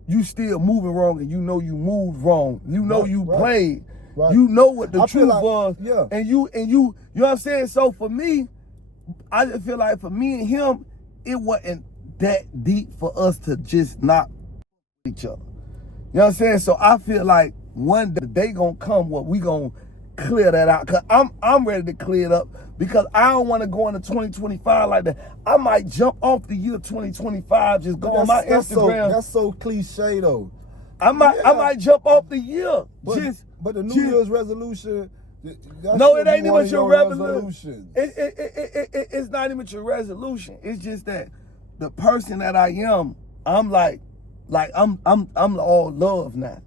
you still moving wrong, and you know you moved wrong. You know you played. Right. You know what the truth like, was. Yeah. And you know what I'm saying? So for me, I just feel like for me and him, it wasn't that deep for us to just not each other. You know what I'm saying? So I feel like one day they gonna come where we gonna clear that out. Cause I'm ready to clear it up, because I don't want to go into 2025 like that. I might jump off the year 2025, just go on my Instagram. That's so cliche though. I might jump off the year. But the New Year's resolution. No, it ain't even your resolution. It's not even your resolution. It's just that the person that I am, I'm like I'm all love now.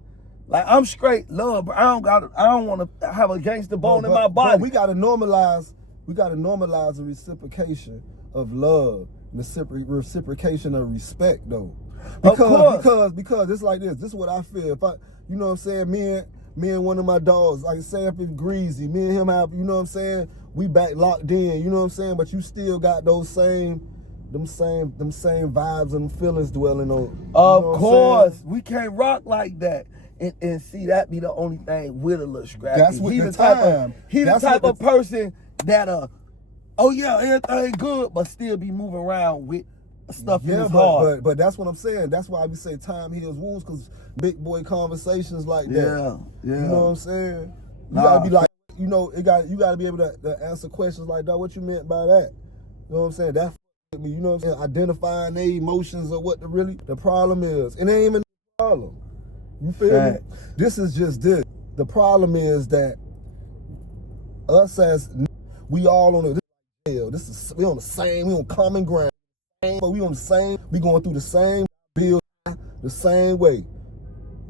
Like, I'm straight love, but I don't want to have a gangster bone in my body. But we gotta normalize the reciprocation of love, the reciprocation of respect though. Because it's like this. This is what I feel. If you know what I'm saying, me and one of my dogs, like Sam and Greasy, me and him have, you know what I'm saying, we back locked in, you know what I'm saying, but you still got those same vibes and feelings dwelling on. Of course, we can't rock like that. And see, that be the only thing with a little Scrappy. That's what the time. He the type of person that oh yeah, everything good, but still be moving around with stuff in his heart. But that's what I'm saying. That's why we say time heals wounds, because big boy conversations like that. Yeah. You know what I'm saying? You gotta be like, you know, you gotta be able to answer questions like that. What you meant by that? You know what I'm saying? That with me. You know what I'm saying? Identifying their emotions or what the problem is. It ain't even a problem. You feel me? This is just this. The problem is that us as we all on we on the same, we on common ground, but we on the same, we going through the same bill the same way.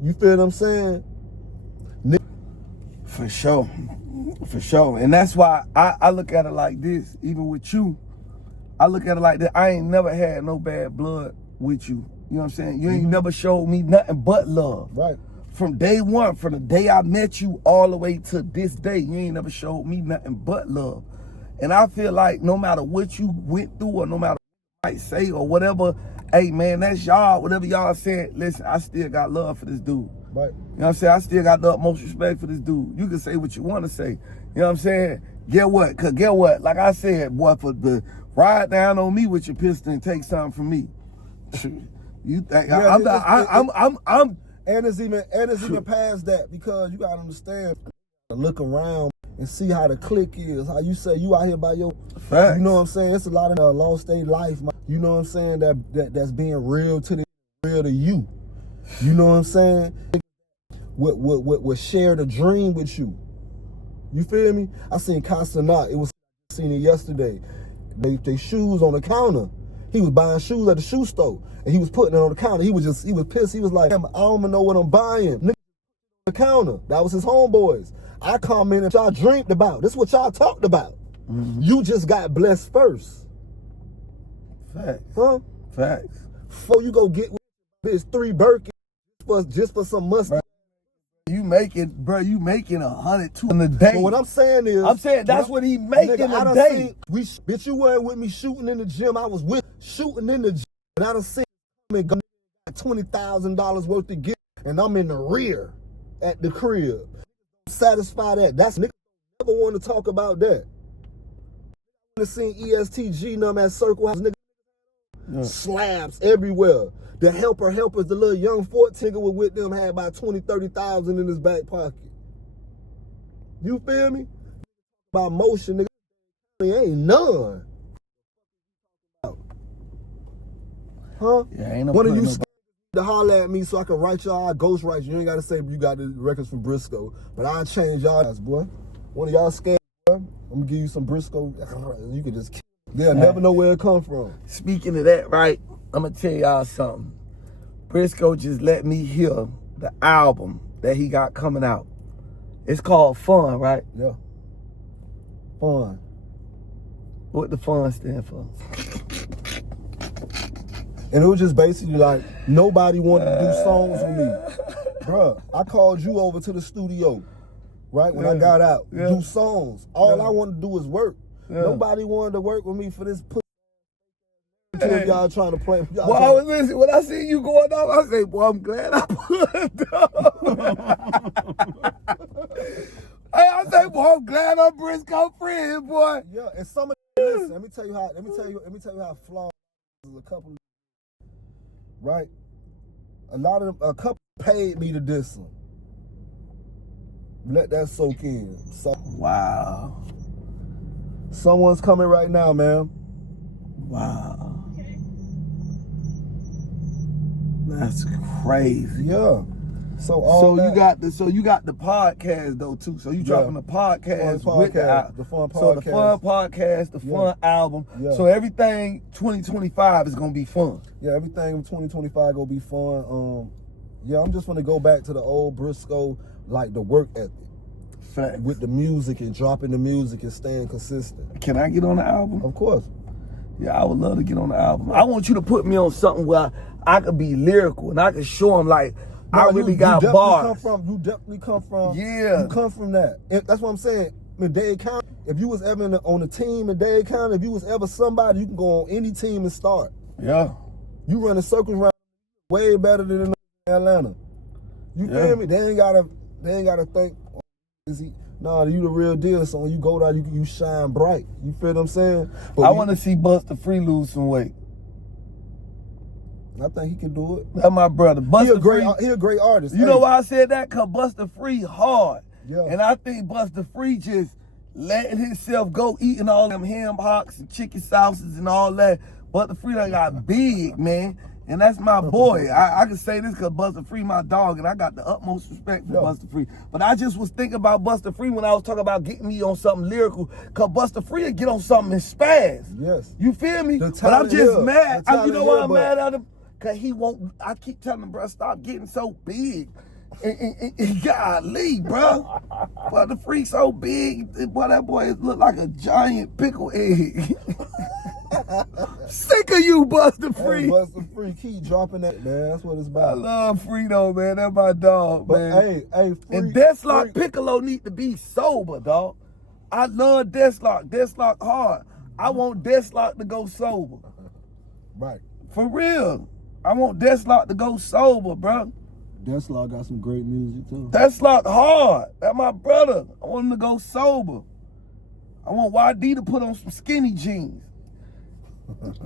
You feel what I'm saying? For sure. And that's why I look at it like this, even with you. I look at it like that. I ain't never had no bad blood with you. You know what I'm saying? You ain't never showed me nothing but love. Right. From day one, from the day I met you all the way to this day, you ain't never showed me nothing but love. And I feel like no matter what you went through, or no matter what you might say or whatever, hey man, that's y'all, whatever y'all saying, listen, I still got love for this dude. Right. You know what I'm saying? I still got the utmost respect for this dude. You can say what you want to say. You know what I'm saying? Get what? Cause get what? Like I said, boy, for the ride down on me with your pistol and take something from me. You think I'm and it's even past that, because you gotta understand, look around and see how the clique is. How you say you out here by your facts. You know what I'm saying? It's a lot of lost state life. You know what I'm saying? That's being real to you. You know what I'm saying? What shared a dream with you. You feel me? I seen Castanat. Seen it yesterday. They shoes on the counter. He was buying shoes at the shoe store, and he was putting it on the counter. He was pissed. He was like, I don't even know what I'm buying. Nigga, the counter. That was his homeboys. I commented, y'all dreamed about. This is what y'all talked about. You just got blessed first. Facts. Huh? Facts. Before you go get with this 3 Birkin just for some mustard. You making 100, 200 a day. So what I'm saying is, that's what he making a day. Bitch, you weren't with me shooting in the gym. I was shooting in the gym, and I done seen him got $20,000 worth of gift, and I'm in the rear at the crib. Satisfy that. That's nigga never want to talk about that. I seen ESTG numb at Circle House, nigga. slabs everywhere. The helpers, the little young 14 was with them, had about 20, 30,000 in his back pocket. You feel me? About motion, nigga, there ain't none. Huh? Yeah, ain't no One of you to holler at me so I can write y'all, I ghost write you. You ain't gotta say you got the records from BRISCO, but I'll change y'all, boy. One of y'all scared, boy. I'm gonna give you some BRISCO. You can just, they'll never know where it come from. Speaking of that, right, I'm gonna tell y'all something. BRISCO just let me hear the album that he got coming out. It's called Fun, right? Yeah. Fun. What the fun stand for? And it was just basically like, nobody wanted to do songs with me. Bruh, I called you over to the studio, right? When I got out, do songs. All I wanted to do was work. Nobody wanted to work with me for this pussy. Y'all trying to play. Well, I was listening. When I see you going off, I say, boy, I'm glad I put up. Hey, I say, boy, I'm glad I'm BRISCO friend, boy. Yeah, and some of listen, let me tell you how FLO is a couple. Right? A couple paid me to diss them. Let that soak in. So, wow. Someone's coming right now, man. Wow. That's crazy. Yeah. So you got the podcast though too. So you dropping the podcast with the fun podcast. So the fun podcast, the fun album. Yeah. So everything 2025 is gonna be fun. Yeah, everything in 2025 gonna be fun. Yeah, I'm just gonna go back to the old BRISCO, like the work ethic. Facts. With the music and dropping the music and staying consistent. Can I get on the album? Of course. Yeah, I would love to get on the album. I want you to put me on something where I could be lyrical and I could show them like, no, I really got bars. You definitely come from. Yeah. You come from that. That's what I'm saying. In Dade County, if you was ever on a team in Dade County, if you was ever somebody, you can go on any team and start. Yeah. You run a circles around way better than in Atlanta. You feel me? They ain't gotta think, oh, is he? Nah, you the real deal. So when you go down, you shine bright. You feel what I'm saying? But I want to see Busta Free lose some weight. I think he can do it. That's my brother. He a great artist. You know why I said that? Because Busta Free hard. Yeah. And I think Busta Free just letting himself go, eating all them ham hocks and chicken sauces and all that. Busta Free done got big, man. And that's my boy. I can say this because Busta Free my dog, and I got the utmost respect for Busta Free. But I just was thinking about Busta Free when I was talking about getting me on something lyrical, because Busta Free will get on something and spaz. Yes. You feel me? But I'm just mad. You know why I'm mad at him? Because he won't, I keep telling him, bro, stop getting so big. And golly, bro. Busta Free so big, boy, that boy look like a giant pickle egg. Sick of you, Busta Free. Hey, Busta Free, keep dropping that, man. That's what it's about. I love Free though, man. That's my dog, but man. Hey, Free. And Deathlock Piccolo need to be sober, dog. I love Deathlock. Deathlock hard. I want Deathlock to go sober. Right. For real. I want Deathlock to go sober, bro. Deathlock got some great music too. Deathlock hard. That's my brother. I want him to go sober. I want YD to put on some skinny jeans.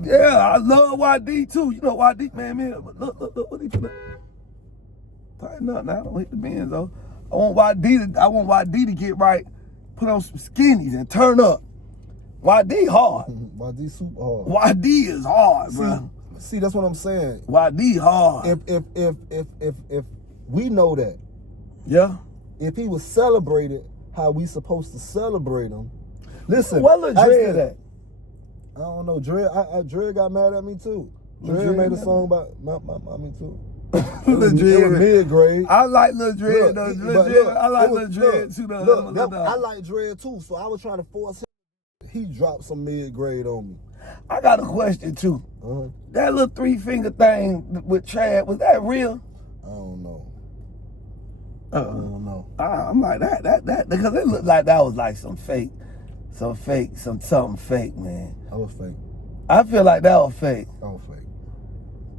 Yeah, I love YD too. You know YD, man, look, what he finna tighten up now. Don't hit the bends though. I want YD to get right, put on some skinnies and turn up. YD hard. YD super hard. YD is hard, bro. See, that's what I'm saying. YD hard. If we know that. Yeah. If he was celebrated how we supposed to celebrate him. Listen. What Lil Dre at? I don't know. Dre got mad at me too. Dre made a song about me too. Lil Dre. It was mid-grade. I like Lil Dre though. I like Lil Dre too though. I like Dre too, so I was trying to force him. He dropped some mid-grade on me. I got a question too. That little 3-finger thing with Chad, was that real? I don't know. I don't know. I'm like that because it looked like that was like something fake, man. That was fake. I feel like that was fake. That was fake.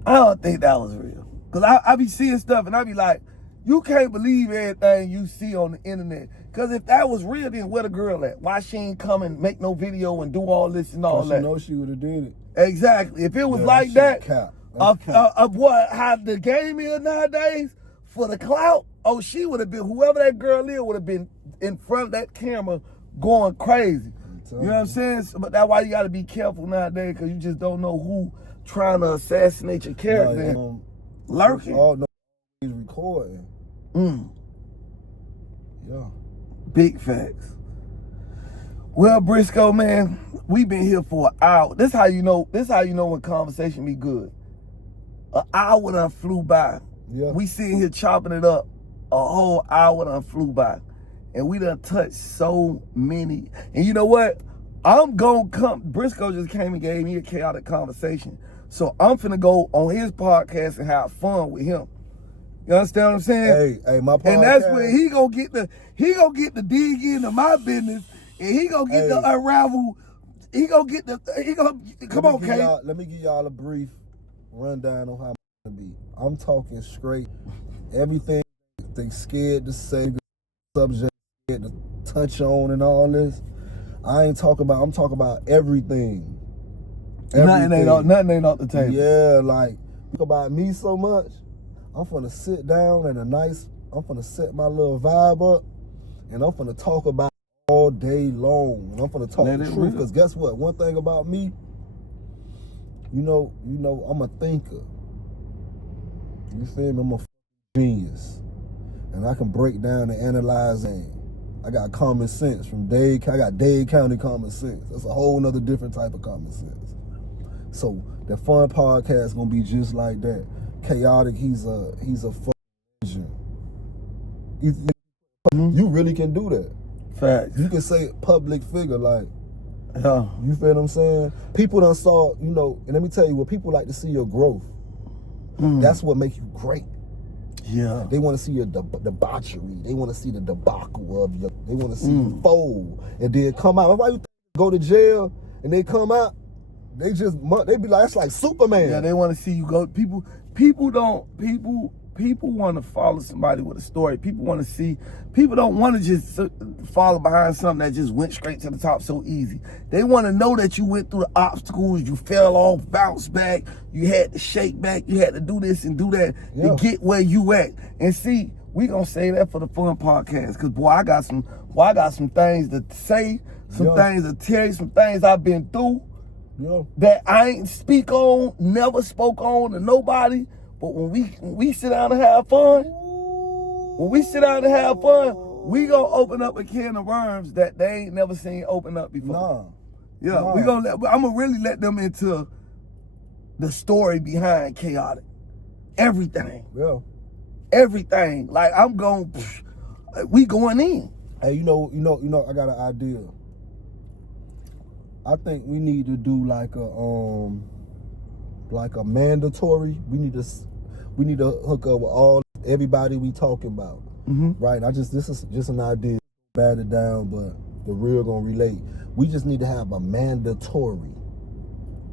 I don't think that was real. Cause I be seeing stuff and I be like, you can't believe everything you see on the internet. Cause if that was real, then where the girl at? Why she ain't come and make no video and do all this and all that? You know she would have did it. Exactly. If it was like that, cap. of what how the game is nowadays, for the clout, oh, she would have been, whoever that girl is would have been in front of that camera going crazy. You know what I'm saying? So, but that's why you got to be careful nowadays, because you just don't know who trying to assassinate your character. Lurking. All no he's recording. Yeah. Big facts. Well, BRISCO, man, we've been here for an hour. This how you know when conversation be good. An hour done flew by. Yeah. We sitting here chopping it up. A whole hour done flew by. And we done touched so many. And you know what? I'm gonna come. BRISCO just came and gave me a chaotic conversation. So I'm finna go on his podcast and have fun with him. You understand what I'm saying? Hey, my podcast. And that's where he gonna get the dig into my business, and he gonna get the unravel. Come on, Kate. Let me give y'all a brief rundown on how I'm gonna be. I'm talking straight. Everything they scared to say, subject scared to touch on, and all this. I'm talking about everything. Nothing ain't off the table. Yeah, like think about me so much. I'm finna sit down and I'm finna set my little vibe up, and I'm finna talk about it all day long. And I'm finna talk the truth, because guess what? One thing about me, you know, I'm a thinker. You feel me? I'm a genius, and I can break down and analyze. And I got common sense from I got Dade County common sense. That's a whole nother different type of common sense. So the fun podcast gonna be just like that. Chaotic, he's a legend. You really can do that. Facts. You can say public figure, like, yeah. You feel what I'm saying? People done saw, and let me tell you what, people like to see your growth. That's what makes you great. Yeah. They want to see your debauchery. They want to see the debacle of you. They want to see you fold and then come out. Why you go to jail and they come out? They be like, that's like Superman. Yeah, they want to see you go. People want to follow somebody with a story. People don't want to just follow behind something that just went straight to the top so easy. They want to know that you went through the obstacles, you fell off, bounced back, you had to shake back, you had to do this and do that to get where you at. And see, we gonna say that for the fun podcast, because boy, I got some things to say, some things to tell you, some things I've been through. Yeah. That I ain't speak on, never spoke on to nobody. But when we sit down and have fun, we gonna open up a can of worms that they ain't never seen open up before. I'm gonna really let them into the story behind Chaotic. Everything. Yeah. Everything. Like we going in. Hey, I got an idea. I think we need to do like a mandatory. We need to hook up with everybody we talking about, right? This is just an idea. Bat it down, but the real gonna relate. We just need to have a mandatory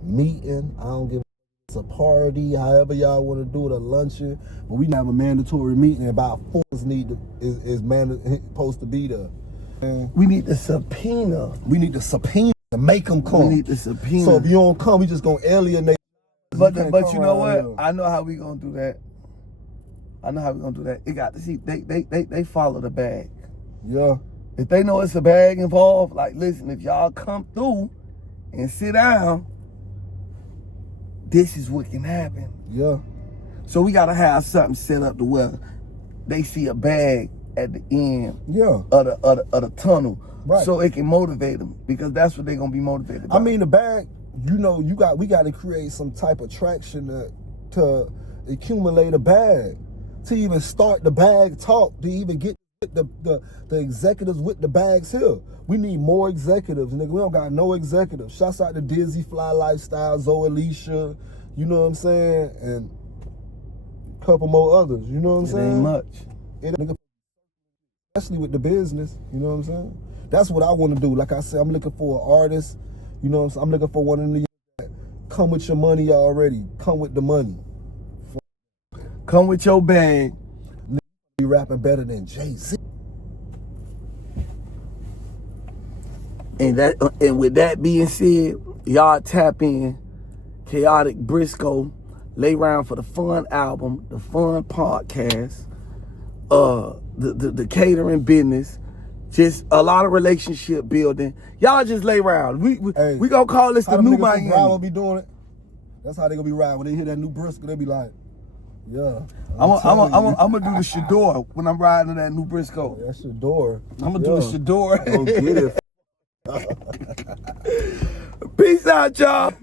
meeting. I don't give a party, however y'all want to do it, a luncheon, but we have a mandatory meeting. About 4 is supposed to be there. We need the subpoena. To make them come. We need the subpoena. So if you don't come, we just gonna alienate. But you know what? Here. I know how we gonna do that. It got to see they follow the bag. Yeah. If they know it's a bag involved, like listen, if y'all come through and sit down, this is what can happen. Yeah. So we gotta have something set up to where they see a bag at the end of the tunnel. Right. So it can motivate them, because that's what they're gonna be motivated by. I mean, the bag, we got to create some type of traction to accumulate a bag, to even start the bag talk, to even get the executives with the bags here. We need more executives, nigga. We don't got no executives. Shouts out to Dizzy, Fly Lifestyle, Zoe Alicia, you know what I'm saying, and a couple more others. You know what I'm saying? Ain't much. Nigga, especially with the business. You know what I'm saying? That's what I want to do. Like I said, I'm looking for an artist. You know what I'm saying? I'm looking for one of the come with your money already. Come with the money. Come with your bag. Be rapping better than Jay-Z. And with that being said, y'all tap in Chaotic Briscoe, Lay Round for the Fun album, the Fun podcast, the catering business, just a lot of relationship building. Y'all just lay around. We gonna call this the new Miami. Bravo be doing it. That's how they gonna be riding. When they hear that new Briscoe, they be like, yeah. I'm gonna do the Shador when I'm riding that new Briscoe. That's Shador. I'm gonna do the Shador. Go get it. Peace out, y'all.